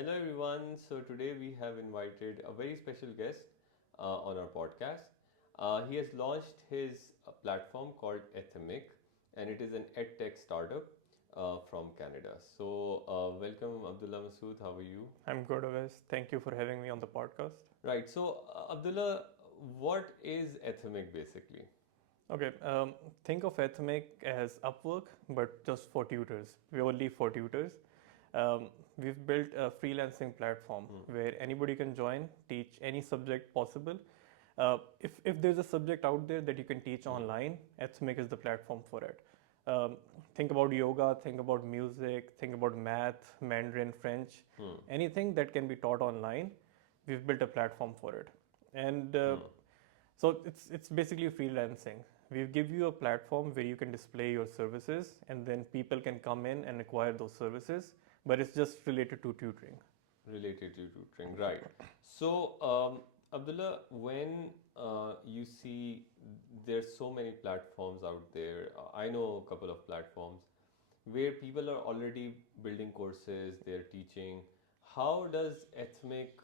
Hello everyone. So today we have invited a very special guest on our podcast. He has launched his platform called Athemiq, and it is an EdTech startup from Canada. So welcome Abdullah Masood. How are you? I'm good, Awais. Thank you for having me on the podcast. Right. So Abdullah, what is Athemiq basically? Okay, think of Athemiq as Upwork, but just for tutors, purely for tutors. We've built a freelancing platform where anybody can join, teach any subject possible. If there's a subject out there that you can teach online, Athemiq is the platform for it. Think about yoga, think about music, think about math, Mandarin, French, anything that can be taught online, we've built a platform for it. And so it's basically freelancing. We give you a platform where you can display your services, and then people can come in and acquire those services, but it's just related to tutoring. Related to tutoring, right? So Abdullah, when you see there's so many platforms out there, I know a couple of platforms where people are already building courses, they're teaching. How does Ethnic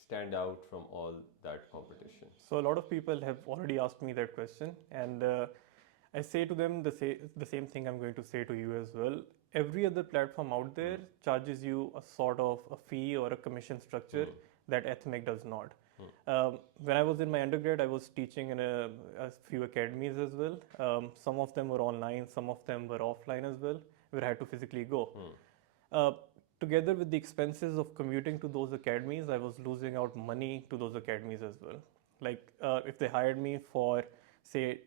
stand out from all that competition? So a lot of people have already asked me that question, and I say to them the same thing I'm going to say to you as well. Every other platform out there charges you a sort of a fee or a commission structure that Ethnic does not. When I was in my undergrad, I was teaching in a few academies as well. Some of them were online, some of them were offline as well, where I had to physically go. Uh, Together with the expenses of commuting to those academies, I was losing out money to those academies as well. Like if they hired me for, say,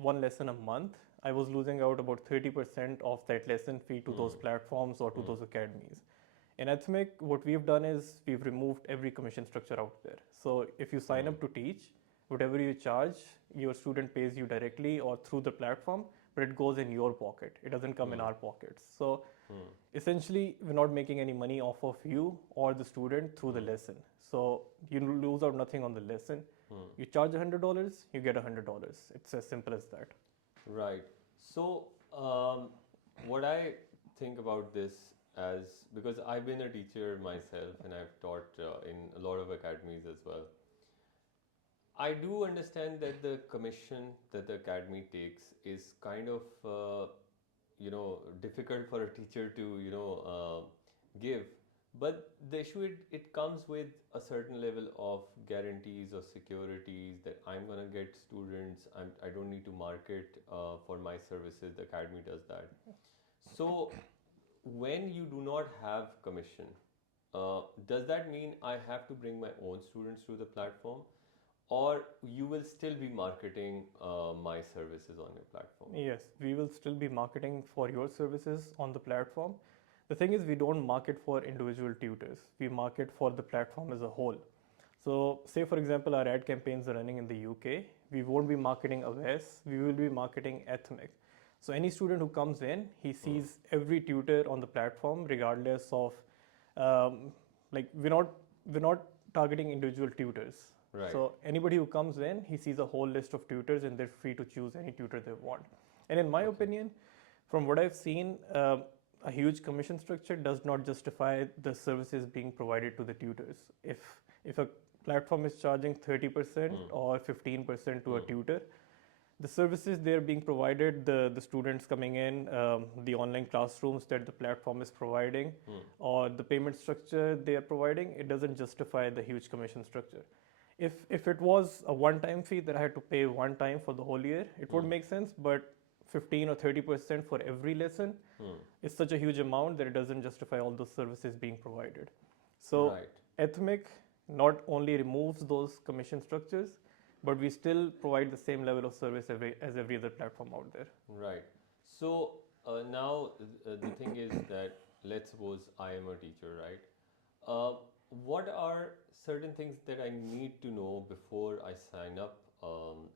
one lesson a month, I was losing out about 30% of that lesson fee to those platforms or to those academies. In Athemiq, what we've done is we've removed every commission structure out there. So if you sign up to teach, whatever you charge, your student pays you directly or through the platform, but it goes in your pocket. It doesn't come in our pockets. So essentially, we're not making any money off of you or the student through the lesson. So you lose out nothing on the lesson. You charge $100, you get $100. It's as simple as that. Right. So, what I think about this as because I've been a teacher myself and I've taught in a lot of academies as well. I do understand that the commission that the academy takes is kind of difficult for a teacher to give, but the issue it comes with a certain level of guarantees or securities that I'm gonna get students. I don't need to market for my services. The academy does that. So when you do not have commission, does that mean I have to bring my own students to the platform, or you will still be marketing my services on your platform? Yes, we will still be marketing for your services on the platform. The thing is, we don't market for individual tutors. We market for the platform as a whole. So, say for example, our ad campaigns are running in the UK. We won't be marketing Awais. We will be marketing Athemiq. So, any student who comes in, he sees every tutor on the platform, regardless of, like we're not targeting individual tutors. Right. So anybody who comes in, he sees a whole list of tutors, and they're free to choose any tutor they want. And in my opinion, from what I've seen, a huge commission structure does not justify the services being provided to the tutors. If a platform is charging 30% or 15% to a tutor, the services they're being provided, the students coming in, the online classrooms that the platform is providing, or the payment structure they are providing, it doesn't justify the huge commission structure. If it was a one-time fee that I had to pay one time for the whole year, it would make sense, but 15 or 30% for every lesson is such a huge amount that it doesn't justify all those services being provided. So Right. Athemiq not only removes those commission structures, but we still provide the same level of service as every other platform out there. Right. So now the thing is that let's suppose I am a teacher, right? What are certain things that I need to know before I sign up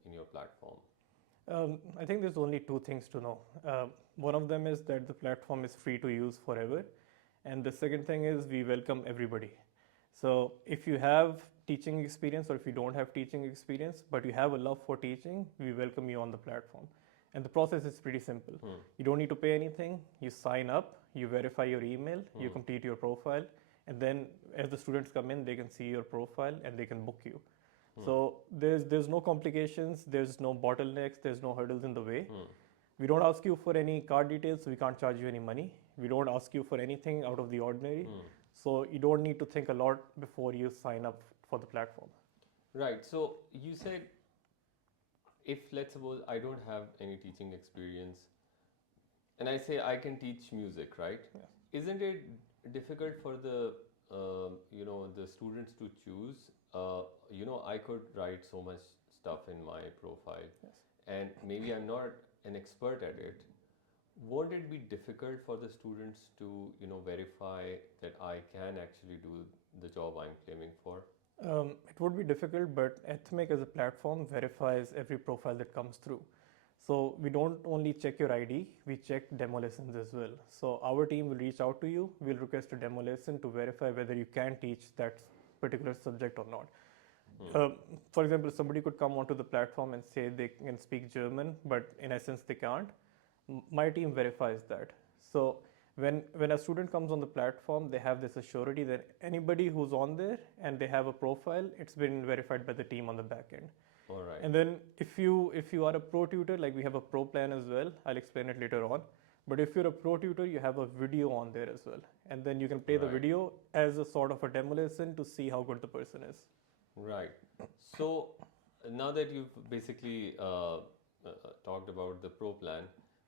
in your platform? I think there's only two things to know. One of them is that the platform is free to use forever. And the second thing is we welcome everybody. So if you have teaching experience or if you don't have teaching experience, but you have a love for teaching, we welcome you on the platform. And the process is pretty simple. You don't need to pay anything. You sign up, you verify your email, you complete your profile, and then as the students come in, they can see your profile and they can book you. So there's no complications, there's no bottlenecks, there's no hurdles in the way. We don't ask you for any card details, so we can't charge you any money. We don't ask you for anything out of the ordinary. So you don't need to think a lot before you sign up for the platform. Right. So you said, if let's suppose I don't have any teaching experience and I say I can teach music, right? Yes. Isn't it difficult for the the students to choose? I could write so much stuff in my profile, Yes. and maybe I'm not an expert at it. Won't it be difficult for the students to verify that I can actually do the job I'm claiming for? It would be difficult, but Athemiq as a platform verifies every profile that comes through. So we don't only check your ID, we check demo lessons as well. So our team will reach out to you, we'll request a demo lesson to verify whether you can teach that particular subject or not. For example, somebody could come onto the platform and say they can speak German, but in essence they can't. My team verifies that. So when a student comes on the platform, they have this assurity that anybody who's on there and they have a profile, it's been verified by the team on the back end. All right. And then if you are a pro tutor, like we have a pro plan as well, I'll explain it later on. But if you're a pro tutor, you have a video on there as well. And then you can play the video as a sort of a demo lesson to see how good the person is. Right. So now that you've basically talked about the pro plan,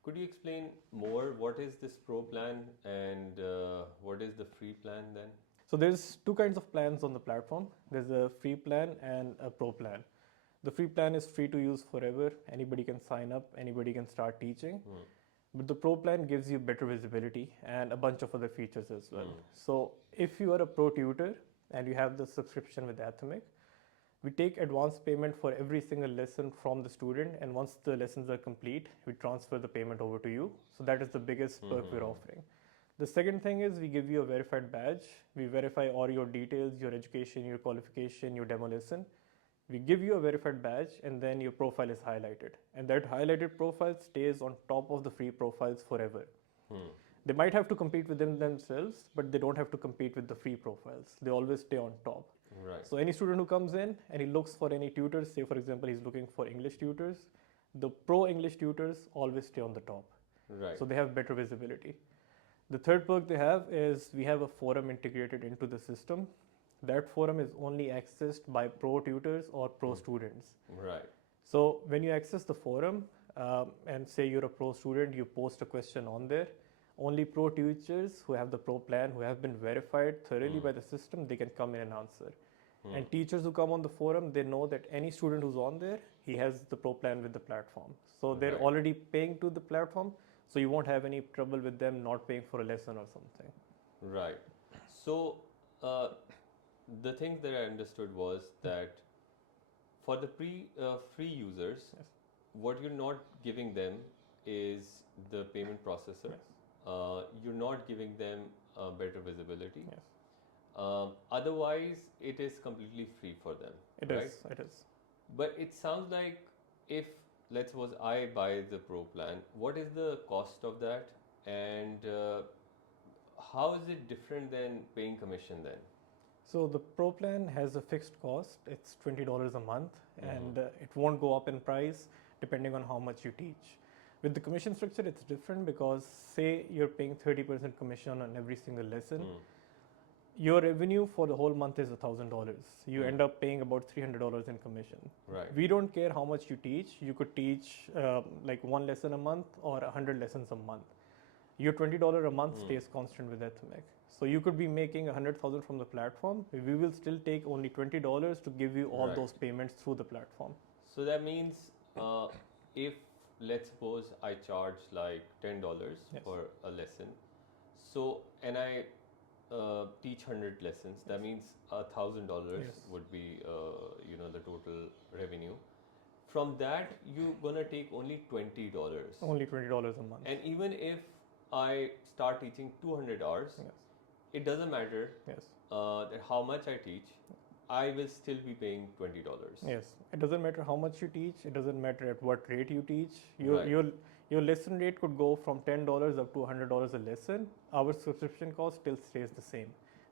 could you explain more what is this pro plan and what is the free plan then? So there's two kinds of plans on the platform. There's a free plan and a pro plan. The free plan is free to use forever. Anybody can sign up, anybody can start teaching. But the pro plan gives you better visibility and a bunch of other features as well. So if you are a pro tutor and you have the subscription with Athemiq, we take advance payment for every single lesson from the student, and once the lessons are complete, we transfer the payment over to you. So that is the biggest perk we're offering. The second thing is we give you a verified badge. We verify all your details, your education, your qualification, your demo lesson. We give you a verified badge, and then your profile is highlighted. And that highlighted profile stays on top of the free profiles forever. They might have to compete within themselves, but they don't have to compete with the free profiles. They always stay on top. Right. So any student who comes in and he looks for any tutors, say for example he's looking for English tutors, the pro English tutors always stay on the top. Right. So they have better visibility. The third perk they have is we have a forum integrated into the system. That forum is only accessed by pro tutors or pro students. Right. So when you access the forum and say you're a pro student, you post a question on there. Only pro teachers who have the pro plan, who have been verified thoroughly by the system, they can come in and answer. And teachers who come on the forum, they know that any student who's on there, he has the pro plan with the platform. So they're already paying to the platform, so you won't have any trouble with them not paying for a lesson or something. Right. So the thing that I understood was that for the free users, what you're not giving them is the payment processor. You're not giving them better visibility. Otherwise, it is completely free for them. It is. But it sounds like if, let's suppose I buy the pro plan, what is the cost of that? And how is it different than paying commission then? So the pro plan has a fixed cost. It's $20 a month, and it won't go up in price depending on how much you teach. With the commission structure, it's different because say you're paying 30% commission on every single lesson. Your revenue for the whole month is $1,000. You end up paying about $300 in commission. Right. We don't care how much you teach. You could teach like one lesson a month or 100 lessons a month. Your $20 a month stays constant with Athemiq. So you could be making $100,000 from the platform. We will still take only $20 to give you all those payments through the platform. So that means if let's suppose I charge like $10 for a lesson, so and I teach 100 lessons, that means $1,000 would be the total revenue. From that, you're gonna take only $20. Only $20 a month. And even if I start teaching 200 hours, it doesn't matter that how much I teach, I will still be paying $20. Yes, it doesn't matter how much you teach. It doesn't matter at what rate you teach. Your lesson rate could go from $10 up to $100 a lesson. Our subscription cost still stays the same.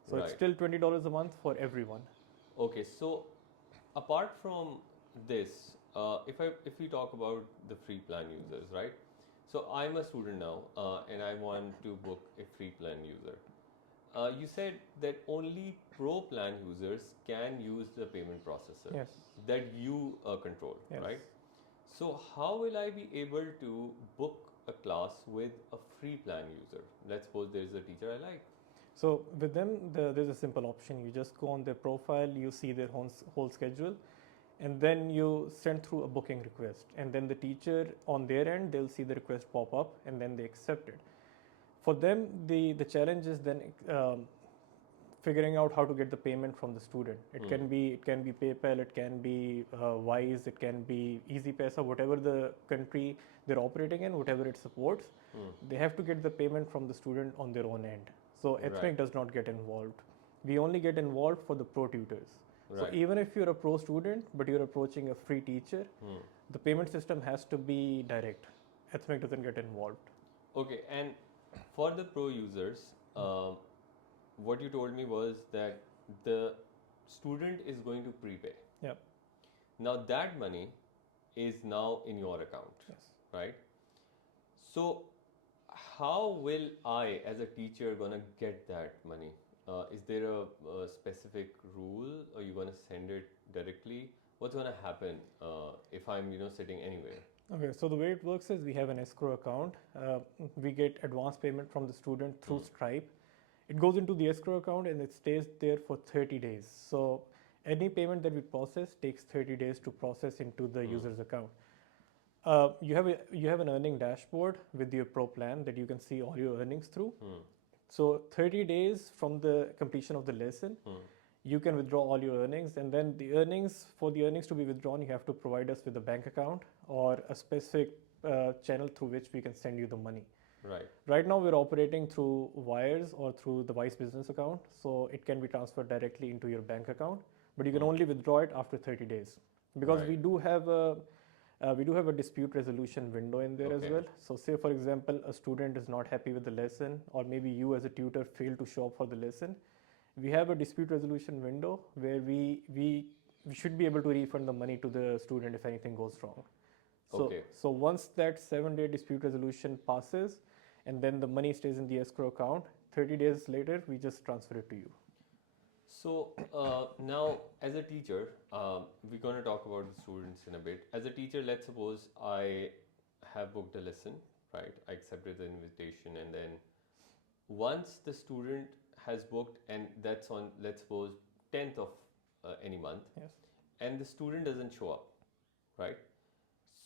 So it's still $20 a month for everyone. Okay, so apart from this, if we talk about the free plan users, right? So I'm a student now, and I want to book a free plan user. You said that only pro plan users can use the payment processor Yes. that you control, Yes. right? So how will I be able to book a class with a free plan user? Let's suppose there is a teacher I like. So with them, there's a simple option. You just go on their profile, you see their whole schedule, and then you send through a booking request. And then the teacher on their end, they'll see the request pop up, and then they accept it. For them, the challenge is then figuring out how to get the payment from the student. It can be PayPal, it can be Awais, it can be EasyPaisa, whatever the country they're operating in, whatever it supports. They have to get the payment from the student on their own end. So Athemiq does not get involved. We only get involved for the pro tutors. So even if you're a pro student but you're approaching a free teacher, the payment system has to be direct. Athemiq doesn't get involved. Okay, and for the pro users, what you told me was that the student is going to prepay. Yep. Now that money is now in your account, Yes. right? So how will I, as a teacher, gonna get that money? Is there a specific rule, or you gonna send it directly? What's gonna happen if I'm sitting anywhere? Okay, so the way it works is we have an escrow account. We get advance payment from the student through Stripe. It goes into the escrow account and it stays there for 30 days. So any payment that we process takes 30 days to process into the user's account. You have an earning dashboard with your pro plan that you can see all your earnings through. So 30 days from the completion of the lesson, you can withdraw all your earnings, and then for the earnings to be withdrawn, you have to provide us with a bank account or a specific channel through which we can send you the money. Right. Right now we're operating through wires or through the Wise business account, so it can be transferred directly into your bank account, but you can only withdraw it after 30 days because we do have a dispute resolution window in there as well. So say for example a student is not happy with the lesson, or maybe you as a tutor failed to show up for the lesson. We have a dispute resolution window where we should be able to refund the money to the student if anything goes wrong. So once that 7-day dispute resolution passes, and then the money stays in the escrow account, 30 days later, we just transfer it to you. So now, as a teacher, we're going to talk about the students in a bit. As a teacher, let's suppose I have booked a lesson, right? I accepted the invitation, and then once the student has booked, and that's on, let's suppose, 10th of any month, and the student doesn't show up, right?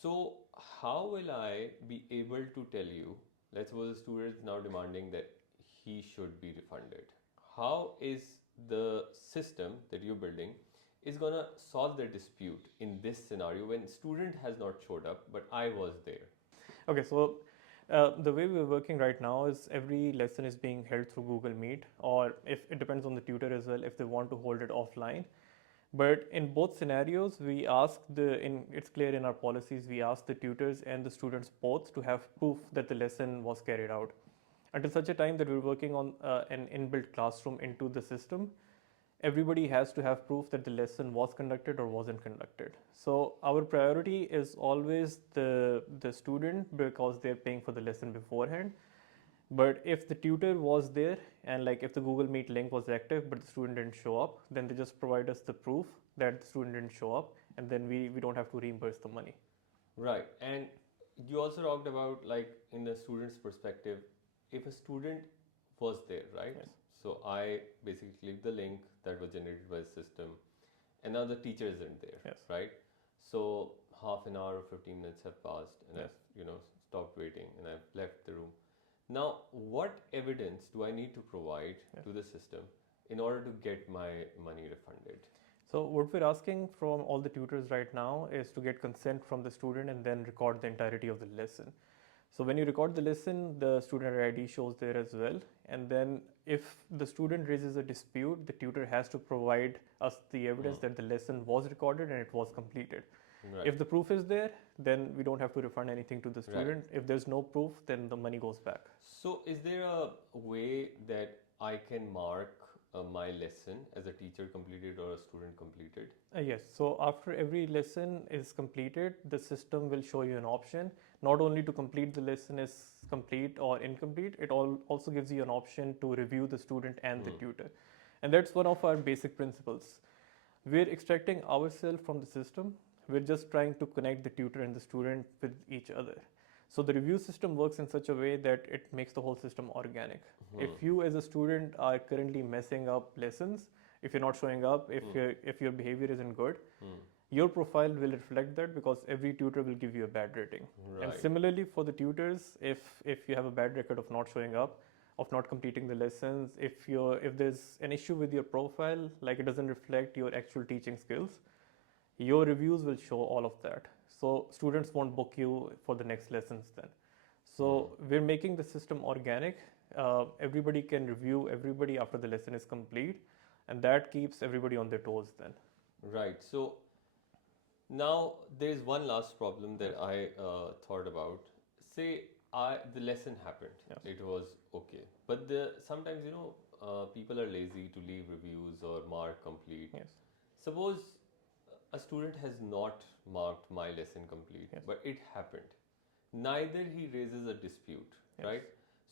So how will I be able to tell you, let's suppose the student is now demanding that he should be refunded. How is the system that you're building is going to solve the dispute in this scenario when student has not showed up, but I was there? Okay, so the way we're working right now is every lesson is being held through Google Meet, or if it depends on the tutor as well, if they want to hold it offline. But in both scenarios, we ask it's clear in our policies, we ask the tutors and the students both to have proof that the lesson was carried out. Until such a time that we're working on an inbuilt classroom into the system, everybody has to have proof that the lesson was conducted or wasn't conducted. So our priority is always the student, because they're paying for the lesson beforehand. But if the tutor was there, and like if the Google Meet link was active but the student didn't show up, then they just provide us the proof that the student didn't show up, and then we don't have to reimburse the money. Right. And you also talked about, like, in the student's perspective, if a student was there, right? Yes. So I basically click the link that was generated by the system, and now the teacher isn't there, right? So half an hour or 15 minutes have passed, and I've stopped waiting, and I've left the room. Now, what evidence do I need to provide to the system in order to get my money refunded? So what we're asking from all the tutors right now is to get consent from the student and then record the entirety of the lesson. So when you record the lesson, the student ID shows there as well. And then if the student raises a dispute, the tutor has to provide us the evidence that the lesson was recorded and it was completed. Right. If the proof is there, then we don't have to refund anything to the student. Right. If there's no proof, then the money goes back. So is there a way that I can mark my lesson as a teacher completed or a student completed? Yes, so after every lesson is completed, the system will show you an option not only to complete the lesson is complete or incomplete, it also gives you an option to review the student and the tutor. And that's one of our basic principles. We're extracting ourselves from the system, we're just trying to connect the tutor and the student with each other. So the review system works in such a way that it makes the whole system organic. If you as a student are currently messing up lessons, if you're not showing up, if your behavior isn't good, your profile will reflect that because every tutor will give you a bad rating. Right. And similarly for the tutors, if you have a bad record of not showing up, of not completing the lessons, if there's an issue with your profile, like it doesn't reflect your actual teaching skills, your reviews will show all of that. So students won't book you for the next lessons then. So we're making the system organic. Everybody can review everybody after the lesson is complete, and that keeps everybody on their toes then. Right. So now there's one last problem that I thought about. Say the lesson happened. Yes. It was okay. But sometimes, people are lazy to leave reviews or mark complete. Yes. Suppose a student has not marked my lesson complete, Yes. but it happened. Neither he raises a dispute, Yes. right?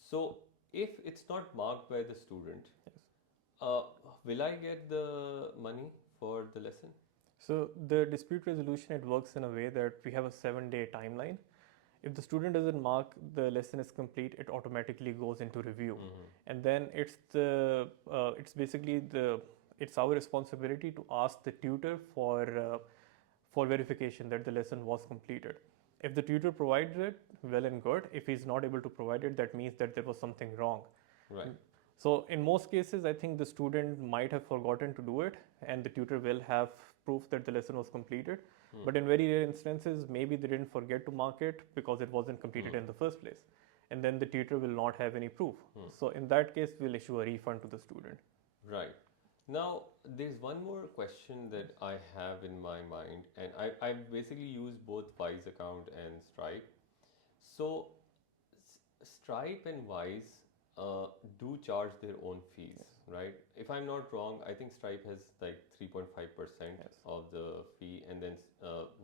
So if it's not marked by the student, Yes. will I get the money for the lesson? So the dispute resolution, it works in a way that we have a 7-day timeline. If the student doesn't mark the lesson is complete, it automatically goes into review, and then it's basically it's our responsibility to ask the tutor for verification that the lesson was completed. If the tutor provides it, well and good. If he's not able to provide it, that means that there was something wrong. Right. So in most cases, I think the student might have forgotten to do it, and the tutor will have proof that the lesson was completed. But in very rare instances, maybe they didn't forget to mark it because it wasn't completed in the first place. And then the tutor will not have any proof. So in that case, we'll issue a refund to the student. Right. Now, there's one more question that I have in my mind, and I basically use both Wise account and Stripe. So, Stripe and Wise do charge their own fees, right? If I'm not wrong, I think Stripe has like 3.5% of the fee, and then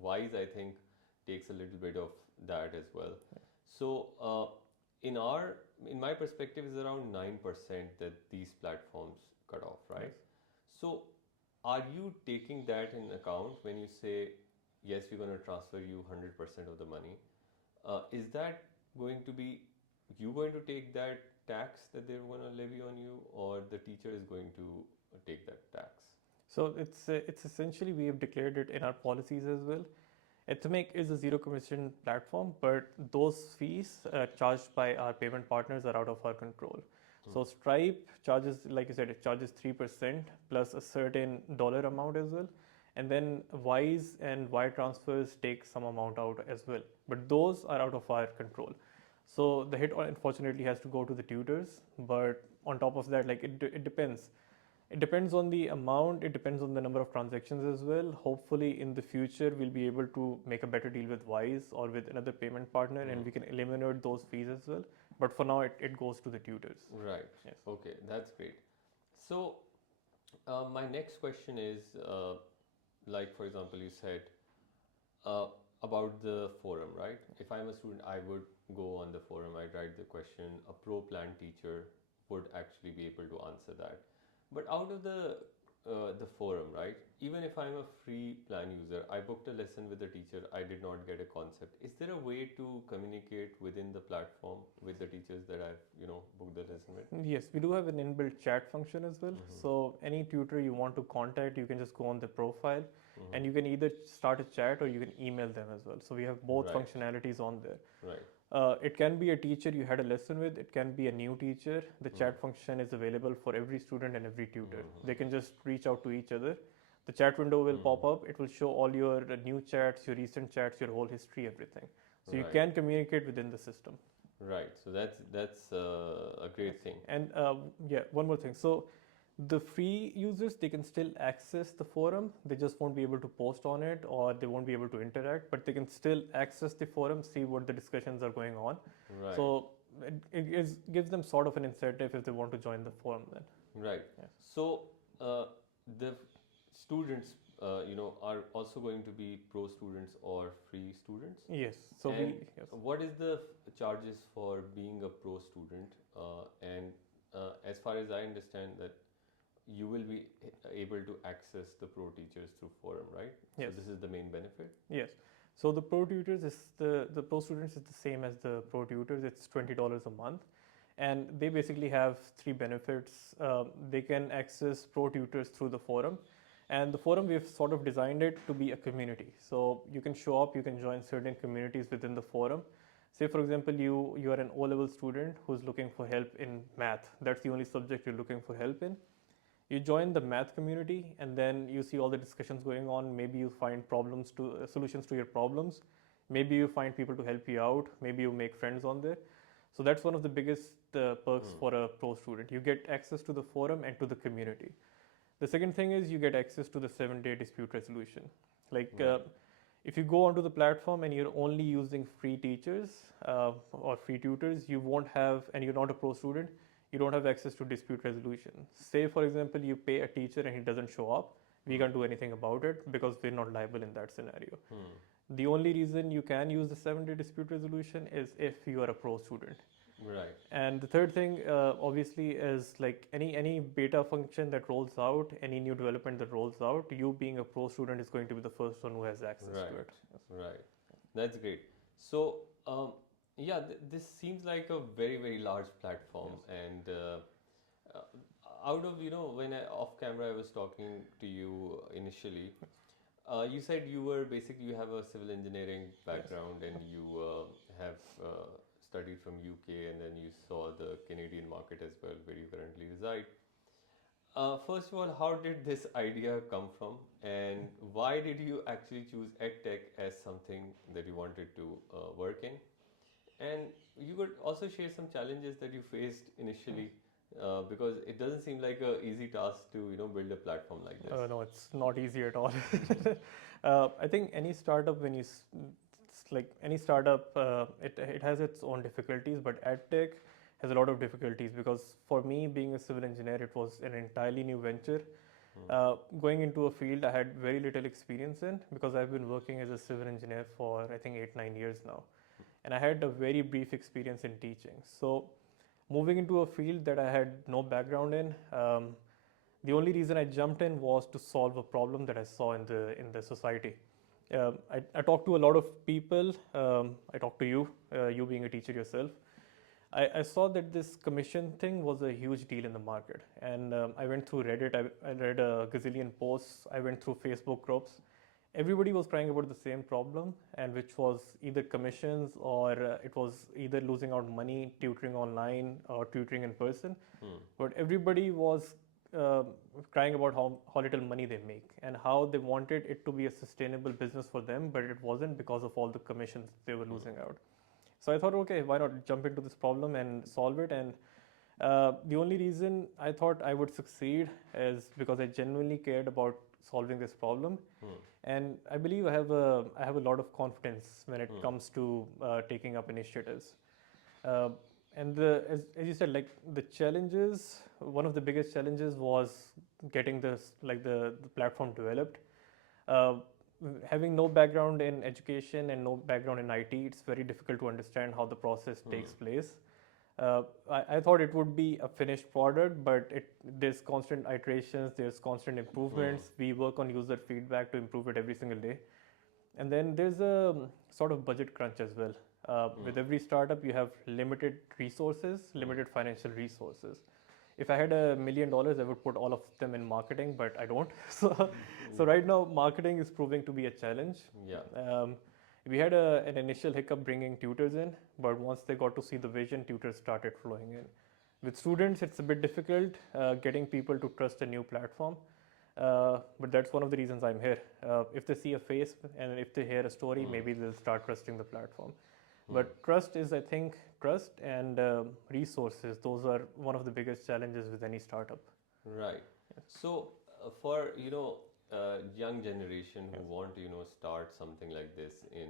Wise, I think, takes a little bit of that as well. So, in my perspective, is around 9% that these platforms cut off, right? So, are you taking that in account when you say, yes, we're going to transfer you 100% of the money? Is that going to be, you going to take that tax that they're going to levy on you, or the teacher is going to take that tax? So it's essentially, we have declared it in our policies as well. Athemiq is a zero commission platform, but those fees charged by our payment partners are out of our control. So Stripe charges, like you said, it charges 3% plus a certain dollar amount as well. And then Wise and wire transfers take some amount out as well. But those are out of our control. So the hit unfortunately has to go to the tutors. But on top of that, like it depends. It depends on the amount, it depends on the number of transactions as well. Hopefully in the future, we'll be able to make a better deal with Wise or with another payment partner, and we can eliminate those fees as well. But for now, it goes to the tutors. Right. Yes. Okay, that's great. So, my next question is, like for example, you said about the forum, right? If I'm a student, I would go on the forum, I'd write the question, a pro plan teacher would actually be able to answer that. But out of the forum, right? Even if I'm a free plan user, I booked a lesson with the teacher, I did not get a concept. Is there a way to communicate within the platform with the teachers that I've booked the lesson with? Yes, we do have an inbuilt chat function as well. So any tutor you want to contact, you can just go on the profile, and you can either start a chat or you can email them as well. So we have both functionalities on there. Right. It can be a teacher you had a lesson with, it can be a new teacher. The chat function is available for every student and every tutor. They can just reach out to each other. The chat window will pop up, it will show all your new chats, your recent chats, your whole history, everything. So you can communicate within the system. Right, so that's a great thing. And one more thing. So the free users, they can still access the forum. They just won't be able to post on it, or they won't be able to interact, but they can still access the forum, see what the discussions are going on. Right. So it gives them sort of an incentive if they want to join the forum then. Right. Yes. So the students, are also going to be pro students or free students. Yes. So And yes. what is the charges for being a pro student? And as far as I understand, that you will be able to access the pro teachers through forum, right? So Yes. this is the main benefit. Yes. So the pro tutors is the pro students is the same as the pro tutors. It's $20 a month, and they basically have three benefits. They can access pro tutors through the forum, and the forum we've sort of designed it to be a community. So you can show up, you can join certain communities within the forum. Say for example, you are an O-level student who's looking for help in math. That's the only subject you're looking for help in. You join the math community, and then you see all the discussions going on. Maybe you find solutions to your problems. Maybe you find people to help you out. Maybe you make friends on there. So that's one of the biggest perks for a pro student. You get access to the forum and to the community. The second thing is you get access to the 7-day dispute resolution. Like Right. if you go onto the platform and you're only using free teachers or free tutors, you won't have, and you're not a pro student, you don't have access to dispute resolution. Say, for example, you pay a teacher and he doesn't show up, we can't do anything about it because we're not liable in that scenario. The only reason you can use the 7-day dispute resolution is if you are a pro student. Right. And the third thing, obviously, is like any beta function that rolls out, any new development that rolls out, you being a pro student is going to be the first one who has access to Right. it. Yes. Right. That's great. So, yeah, this seems like a very, very large platform. Yes. And out of, when off camera I was talking to you initially, you said you have a civil engineering background and you have studied from UK, and then you saw the Canadian market as well, where you currently reside. First of all, how did this idea come from, and why did you actually choose EdTech as something that you wanted to work in? And you could also share some challenges that you faced initially, because it doesn't seem like a easy task to build a platform like this. No, it's not easy at all. I think any startup, it's like any startup, it has its own difficulties, but EdTech has a lot of difficulties because for me, being a civil engineer, it was an entirely new venture. Going into a field I had very little experience in because I've been working as a civil engineer for I think 8-9 years now, and I had a very brief experience in teaching. So moving into a field that I had no background in, the only reason I jumped in was to solve a problem that I saw in the society. I talked to a lot of people. I talked to you, you being a teacher yourself. I saw that this commission thing was a huge deal in the market, and I went through Reddit. I read a gazillion posts. I went through Facebook groups. Everybody was crying about the same problem, and which was either commissions or it was either losing out money tutoring online or tutoring in person. But everybody was uh, crying about how little money they make and how they wanted it to be a sustainable business for them, but it wasn't because of all the commissions they were losing out. So I thought, okay, why not jump into this problem and solve it? And the only reason I thought I would succeed is because I genuinely cared about solving this problem, and I believe I have a lot of confidence when it comes to taking up initiatives. Uh, and as you said, like the challenges, one of the biggest challenges was getting the platform developed. Uh, Having no background in education and no background in IT, it's very difficult to understand how the process takes place. I thought it would be a finished product, but there's constant iterations, there's constant improvements. We work on user feedback to improve it every single day. And then there's a sort of budget crunch as well. With every startup, you have limited resources, limited financial resources. If I had $1 million, I would put all of them in marketing, but I don't. So right now, marketing is proving to be a challenge. Yeah. We had an initial hiccup bringing tutors in, but once they got to see the vision, tutors started flowing in. With students, it's a bit difficult getting people to trust a new platform. But that's one of the reasons I'm here. If they see a face and if they hear a story, maybe they'll start trusting the platform. But trust is, I think, trust and resources. Those are one of the biggest challenges with any startup. Right. So, for young generation who want to start something like this in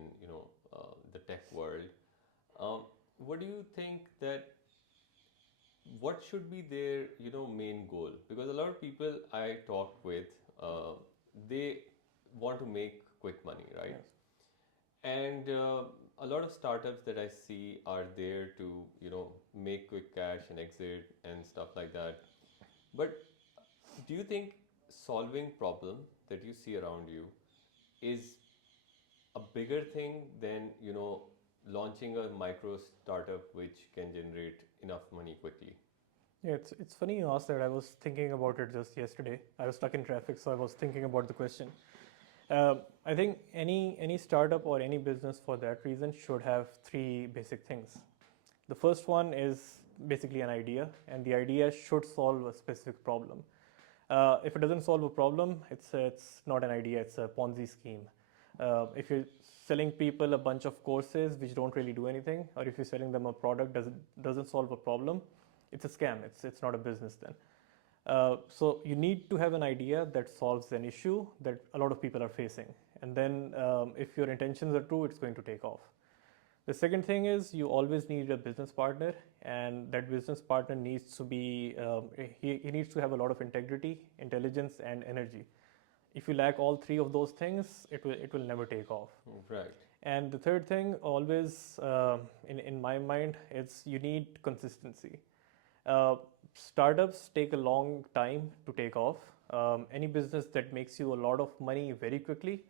the tech world, what do you think that what should be their main goal? Because a lot of people I talk with, uh, they want to make quick money, right? Yes. And a lot of startups that I see are there to make quick cash and exit and stuff like that. But do you think solving problem that you see around you is a bigger thing than launching a micro startup which can generate enough money quickly? Yeah, it's funny you asked that. I was thinking about it just yesterday. I was stuck in traffic, so I was thinking about the question. I think any startup or any business for that reason should have three basic things. The first one is basically an idea, and the idea should solve a specific problem. If it doesn't solve a problem, it's not an idea. It's a Ponzi scheme. If you're selling people a bunch of courses which don't really do anything, or if you're selling them a product doesn't solve a problem, it's a scam. It's not a business then. So you need to have an idea that solves an issue that a lot of people are facing, and then if your intentions are true, it's going to take off. The second thing is you always need a business partner, and that business partner needs to be he needs to have a lot of integrity, intelligence, and energy. If you lack all three of those things, it will never take off. Right. And the third thing, always in my mind, is you need consistency. Uh, Startups take a long time to take off. Any business that makes you a lot of money very quickly,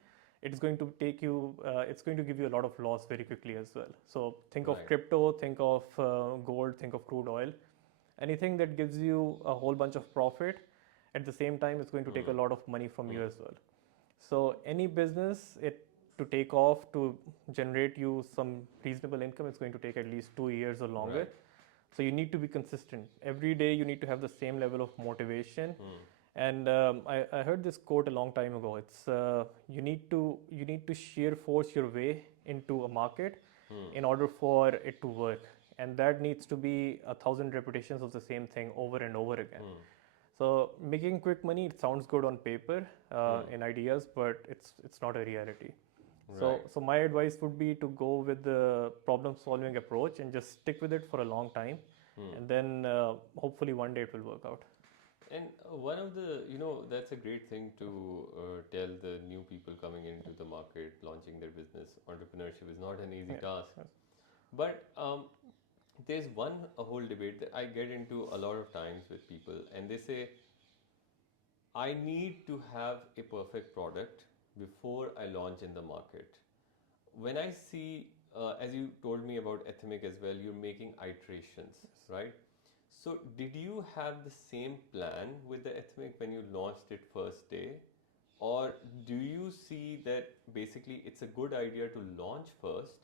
it's going to take you. It's going to give you a lot of loss very quickly as well. So think of Right. crypto, think of gold, think of crude oil. Anything that gives you a whole bunch of profit, at the same time, it's going to take a Hmm. lot of money from you Hmm. as well. So any business, it to take off to generate you some reasonable income, it's going to take at least 2 years or longer. Right. So you need to be consistent. Every day you need to have the same level of motivation. Hmm. And I heard this quote a long time ago. It's you need to sheer force your way into a market Hmm. in order for it to work, and that needs to be 1,000 repetitions of the same thing over and over again. Hmm. So making quick money, it sounds good on paper, Hmm. in ideas, but it's not a reality. Right. So my advice would be to go with the problem solving approach and just stick with it for a long time, Hmm. and then hopefully one day it will work out. And one of the, that's a great thing to tell the new people coming into the market, launching their business. Entrepreneurship is not an easy Yes, task. yes, But there's one a whole debate that I get into a lot of times with people, and they say, I need to have a perfect product before I launch in the market. When I see, as you told me about Athemiq as well, you're making iterations, yes. right? So, did you have the same plan with the Athemiq when you launched it first day? Or do you see that basically it's a good idea to launch first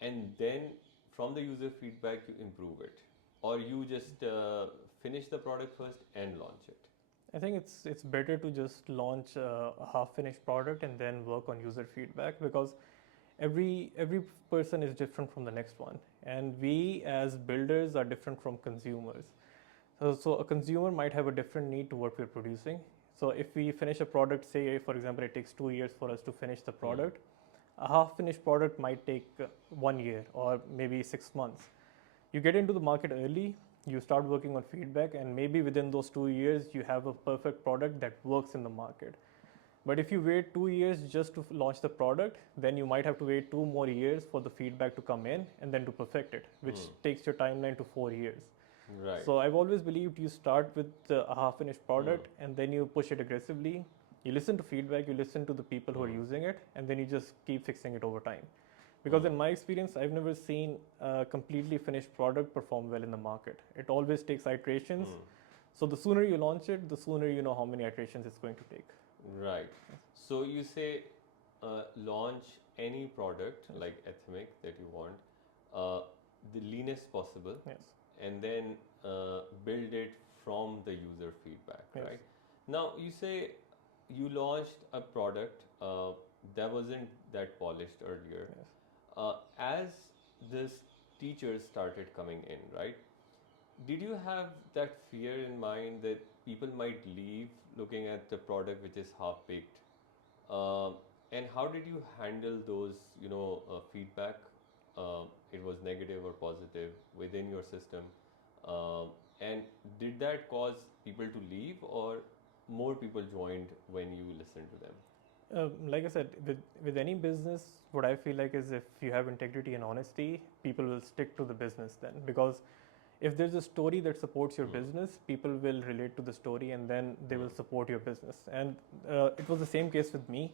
and then from the user feedback you improve it? Or you just finish the product first and launch it? I think it's better to just launch a half finished product and then work on user feedback, because every person is different from the next one, and we as builders are different from consumers. So a consumer might have a different need to what we're producing. So if we finish a product, say for example, it takes 2 years for us to finish the Hmm. product, a half finished product might take 1 year or maybe 6 months. You get into the market early, you start working on feedback, and maybe within those 2 years, you have a perfect product that works in the market. But if you wait 2 years just to launch the product, then you might have to wait 2 more years for the feedback to come in and then to perfect it, which Hmm. takes your timeline to 4 years. Right. So I've always believed you start with a half finished Hmm. product and then you push it aggressively. You listen to feedback, you listen to the people who are Hmm. using it, and then you just keep fixing it over time. Because Hmm. in my experience, I've never seen a completely finished product perform well in the market. It always takes iterations. Hmm. So the sooner you launch it, the sooner you know how many iterations it's going to take. Right. So you say launch any product Yes. like Athemiq that you want, uh, the leanest possible, Yes. and then build it from the user feedback, Yes. right? Now you say you launched a product that wasn't that polished earlier. Yes. As this teachers started coming in, right? Did you have that fear in mind that people might leave looking at the product which is half baked? Um, and how did you handle those, feedback? It was negative or positive within your system. Um, And did that cause people to leave, or more people joined when you listened to them? Like I said, with any business, what I feel like is if you have integrity and honesty, people will stick to the business then. Because if there's a story that supports your business, people will relate to the story and then they will support your business. And it was the same case with me.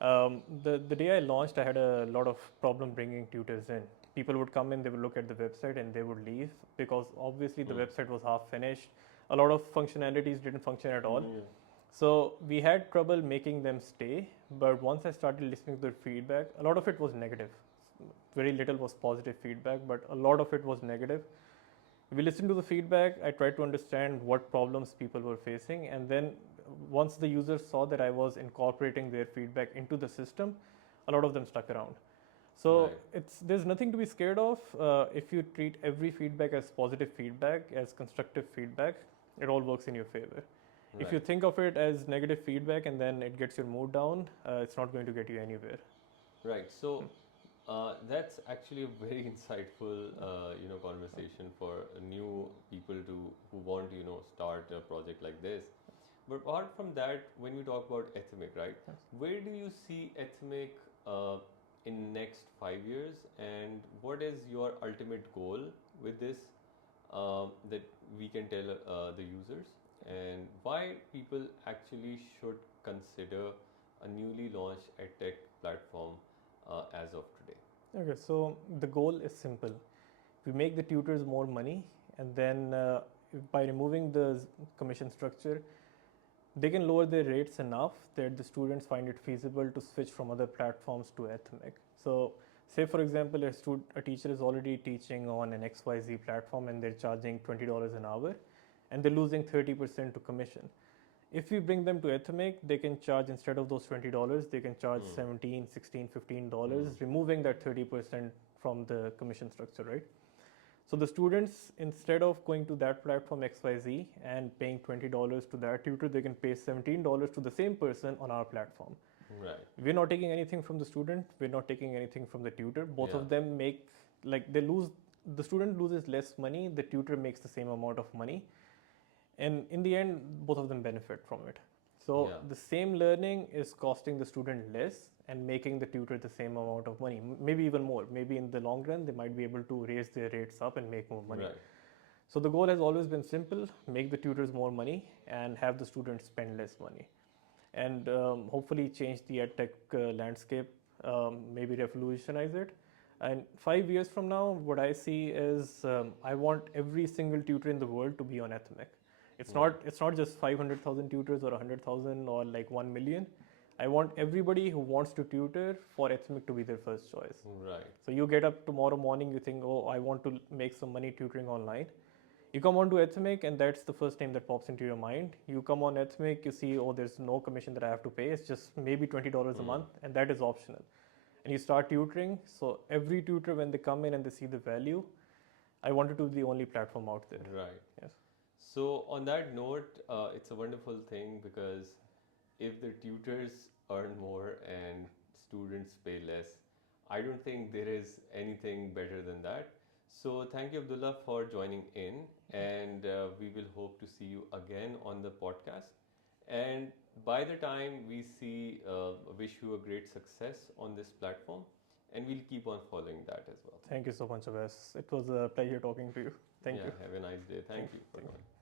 The day I launched, I had a lot of problem bringing tutors in. People would come in, they would look at the website and they would leave because obviously the website was half finished. A lot of functionalities didn't function at all. So we had trouble making them stay, but once I started listening to their feedback, a lot of it was negative. Very little was positive feedback, but a lot of it was negative. We listened to the feedback. I tried to understand what problems people were facing, and then once the users saw that I was incorporating their feedback into the system, a lot of them stuck around. So there's nothing to be scared of. If you treat every feedback as positive feedback, as constructive feedback, it all works in your favor. If you think of it as negative feedback and then it gets your mood down, it's not going to get you anywhere. Right. So that's actually a very insightful, conversation for new people who want to, start a project like this. But apart from that, when we talk about Athemiq, right? Yes. Where do you see Athemiq in next 5 years, and what is your ultimate goal with this that we can tell the users, and why people actually should consider a newly launched EdTech platform as of today? Okay, so the goal is simple. We make the tutors more money, and then by removing the commission structure, they can lower their rates enough that the students find it feasible to switch from other platforms to Athemiq. So, say for example, a teacher is already teaching on an XYZ platform and they're charging $20 an hour, and they're losing 30% to commission. If we bring them to Athemiq, they can charge, instead of those $20, they can charge $17, $16, $15, removing that 30% from the commission structure, right? So the students, instead of going to that platform XYZ and paying $20 to that tutor, they can pay $17 to the same person on our platform. Right. We're not taking anything from the student. We're not taking anything from the tutor. Both of them make, the student loses less money, the tutor makes the same amount of money. And in the end, both of them benefit from it. So the same learning is costing the student less and making the tutor the same amount of money, maybe even more. Maybe in the long run, they might be able to raise their rates up and make more money. Right. So the goal has always been simple: make the tutors more money and have the students spend less money. And hopefully change the EdTech landscape, maybe revolutionize it. And 5 years from now, what I see is I want every single tutor in the world to be on Athemiq. It's not just 500,000 tutors or 100,000 or like 1 million. I want everybody who wants to tutor for Athemiq to be their first choice. Right. So you get up tomorrow morning, you think, oh, I want to make some money tutoring online. You come on to Athemiq and that's the first name that pops into your mind. You come on Athemiq, you see, oh, there's no commission that I have to pay. It's just maybe $20 a month, and that is optional. And you start tutoring. So every tutor, when they come in and they see the value, I want it to be the only platform out there. Right. Yes. So on that note, it's a wonderful thing, because if the tutors earn more and students pay less, I don't think there is anything better than that. So thank you, Abdullah, for joining in, and we will hope to see you again on the podcast. And by the time we see, wish you a great success on this platform, and we'll keep on following that as well. Thank you so much, Awais. It was a pleasure talking to you. Thank you. Have a nice day. Thank you for joining.